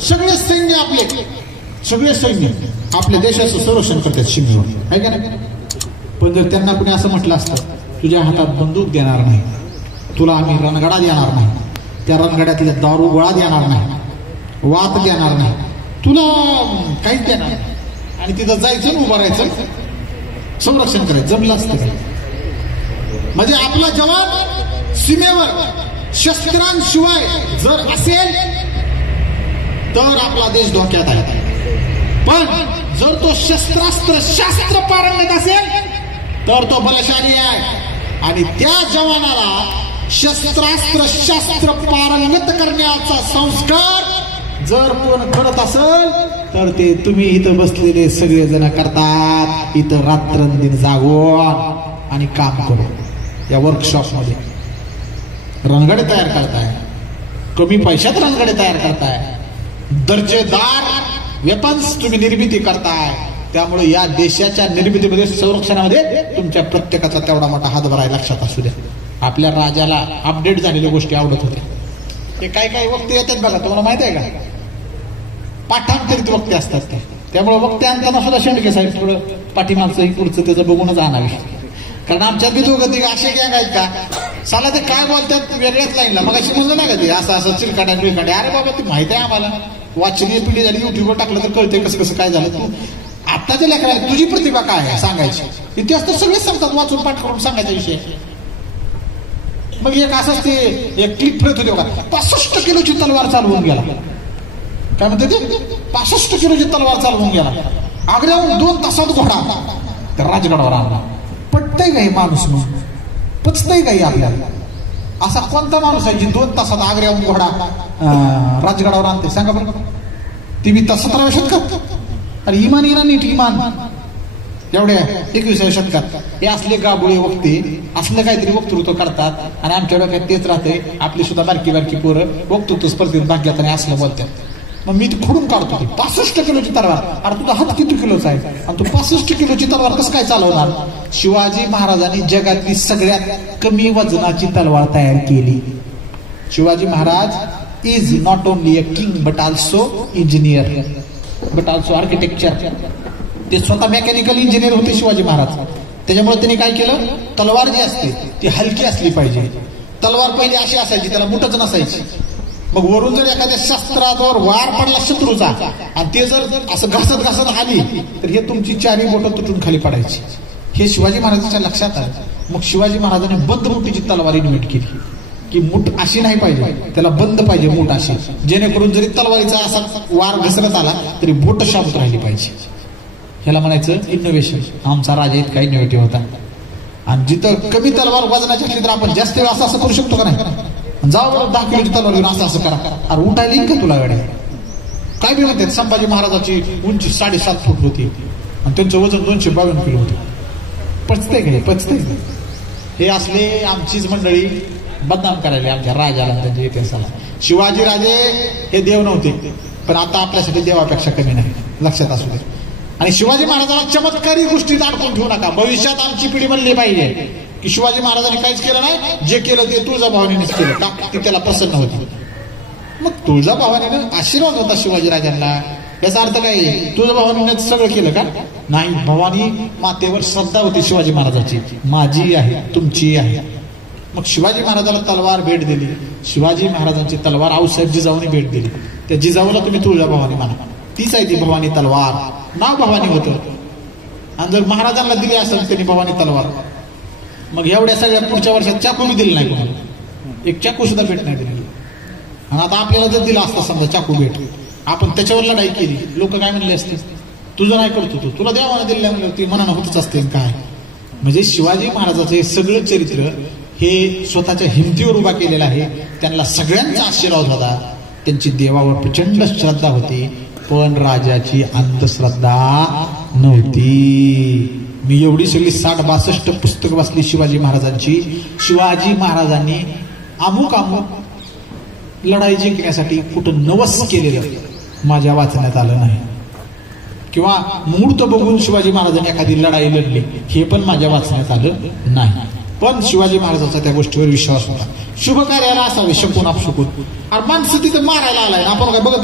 सगळे सैन्य आपले, सगळे सैन्य आपल्या देशाचं संरक्षण करतात सीमेवर, आहे का नाही? पण जर त्यांना कुणी असं म्हटलं असतं तुझ्या हातात बंदूक देणार नाही, तुला आम्ही रणगाडा देणार नाही, त्या रणगाड्यातल्या दारू गोळा देणार नाही, वात देणार नाही, तुला काहीच देणार नाही, आणि तिथं जायचं उभं राहायचं संरक्षण करायचं, जमलं असतं का? म्हणजे आपला जवान सीमेवर शस्त्रांशिवाय जर असेल तर आपला देश धोक्यात आहे. पण जर तो शास्त्र पारंगत असेल तर तो बलशाली आहे. आणि त्या जवानाला शास्त्र पारंगत करण्याचा संस्कार जर कोण करत असेल तर ते तुम्ही इथं बसलेले सगळे जण करतात. इथं रात्रंदिन जागून आणि काम करून या वर्कशॉपमध्ये रणगाडे तयार करताय, कमी पैशात रणगाडे तयार करताय, दर्जेदार वेपन्स तुम्ही निर्मिती करताय. त्यामुळे या देशाच्या निर्मितीमध्ये संरक्षणामध्ये तुमच्या प्रत्येकाचा तेवढा मोठा हातभार आहे, लक्षात असू द्या. आपल्या राजाला अपडेट झालेल्या गोष्टी आवडत होत्या. हे काही काही वक्ते येतात बघा, तुम्हाला माहित आहे का? पाठांतरित वक्ते असतात ते. त्यामुळे वक्ते आणताना सुद्धा शेंडके साहेब थोडं पाठीमागचं ही पुढचं त्याचं बघूनच आणावे. कारण आमच्यात बी दोघं तिघ असे गॅंग आहेत का साला ते काय बोलतात वेगळ्याच लाईनला. मग अशी म्हणलं नाही का ते असं असं चिरकाड्या बिरकाड्या. अरे बाबा ती माहिती आहे आम्हाला, वाचनीय पिढी झाली, युट्यूबवर टाकलं तर कळते कसं कसं काय झालं. तू आत्ताच्या लेकराला तुझी प्रतिभा काय आहे सांगायची. इतिहास तर सगळेच सांगतात, वाचून पाठ करून सांगायचा विषय. मग एक असंच ते एक क्लिप फिरत होते बघा, 65 किलोची तलवार चालवून गेला. काय म्हणते ते? 65 किलोची तलवार चालवून गेला. आग्र्याहून 2 तासात घोडा तर राजगडावर आणला. पटतंय का हे माणूस? मग पचतंय का हे आपल्याला? असा कोणता माणूस आहे जी 2 तासात आग्र्याहून घोडा राजगडावर आणते? सांगा बरं. ती बी 17व्या शतकात. अरे इमान येणार नीट इमान एवढ्या 21व्या शतकात हे असले गाबुळे वक्ते असलं काहीतरी वक्तृत्व करतात. आणि आमच्या डोक्यात तेच राहते, आपली सुद्धा बारकी बारकी पोरं वक्तृत्व स्पर्धेत भाग घेताना असलं बोलतात. मग मी खोडून काढतो ती 65 किलोची तलवार. अरे तुझा हात किती किलोचा आहे आणि तू 65 किलोची तलवार कसं काय चालवणार? शिवाजी महाराजांनी जगातली सगळ्यात कमी वजनाची तलवार तयार केली. Shivaji Maharaj is not only a king but also engineer, but also architecture. ते स्वतः मेकॅनिकल इंजिनियर होते शिवाजी महाराज. त्याच्यामुळे त्यांनी काय केलं, तलवार जी असते ती हलकी असली पाहिजे. तलवार पहिली अशी असायची, त्याला मुठच नसायची. मग वरून जर एखाद्या शस्त्रावर वार पडला शत्रूचा आणि ते जर असं घासत घासत आली तर हे तुमची 4ही बोटं तुटून खाली पडायची. हे शिवाजी महाराजांच्या लक्षात आलं. मग शिवाजी महाराजांनी बंद मुठीची तलवार इन्व्हेंट केली की मूठ अशी नाही पाहिजे, त्याला बंद पाहिजे मूठ अशी, जेणेकरून जरी तलवारीचा असा वार घसरत आला तरी बोट शांत राहिली पाहिजे. ह्याला म्हणायचं इनोव्हेशन. आमचा राजा इतका इनोव्हेटिव्ह होता. आणि जिथं कमी तलवार वजनाची असली तर आपण जास्त वेळ असं करू शकतो का नाही? जाऊ बरं 10 किलोची तलवार घेऊन असं करा. अरे उठायला येईल का तुला गाड्या? काय बी म्हणतात. संभाजी महाराजाची उंची 7.5 फूट होती आणि त्यांचं वजन 252 किलो होतं. पचते काय? पचते. हे असले आमचीच मंडळी बदनाम करायला आमच्या राजाला, त्यांच्या इतिहासाला. शिवाजी राजे हे देव नव्हते, पण आता आपल्यासाठी देवापेक्षा कमी नाही, लक्षात असू दे. आणि शिवाजी महाराजांना चमत्कारी गोष्टीत अडकून ठेवू नका. भविष्यात आमची पिढी म्हणली पाहिजे की शिवाजी महाराजांनी काहीच केलं नाही, जे केलं ते तुळजाभवानीनेच केलं. का? ती त्याला प्रसन्न होती. मग तुळजाभवानीनं आशीर्वाद होता शिवाजी राजांना. याचा अर्थ काय? तुळजाभवानीने सगळं केलं का? नाही. भवानी मातेवर श्रद्धा होती शिवाजी महाराजांची. माझी आहे, तुमची आहे. मग शिवाजी महाराजाला तलवार भेट दिली. शिवाजी महाराजांची तलवार आऊसाहेब जिजाऊने भेट दिली. त्या जिजाऊला तुम्ही तुळजाभवानी म्हणा. तीच आहे ती भवानी तलवार. नाव भवानी होतं. आणि जर महाराजांना दिली असेल त्यांनी भवानी तलवार, मग एवढ्या सगळ्या पुढच्या वर्षात चाकू बी दिली नाही कोणाला. एक चाकू सुद्धा भेट नाही दिली. आणि आता आपल्याला जर दिला असता समजा चाकू भेट, आपण त्याच्यावर लढाई केली, लोक काय म्हणले असते? तुझं नाही करतो, तुला देवाने दिलेल्या म्हणल्यावरती मनानं होतच असते काय. म्हणजे शिवाजी महाराजाचं हे सगळं चरित्र हे स्वतःच्या हिमतीवर उभा केलेलं आहे. त्यांना सगळ्यांचा आशीर्वाद होता. त्यांची देवावर प्रचंड श्रद्धा होती, पण राजाची अंधश्रद्धा नव्हती. मी एवढी सगळी 60-62 पुस्तकं वाचली शिवाजी महाराजांची. शिवाजी महाराजांनी अमुक लढाई जिंकण्यासाठी कुठं नवस केलेलं माझ्या वाचण्यात आलं नाही, किंवा मुहूर्त बघून शिवाजी महाराजांनी एखादी लढाई लढली हे पण माझ्या वाचण्यात आलं नाही. पण शिवाजी महाराजांचा त्या गोष्टीवर विश्वास होता. शुभ कार्याला असावे शकून अपशकून. अरे माणसं तिथं मारायला आलाय, आपण काय बघत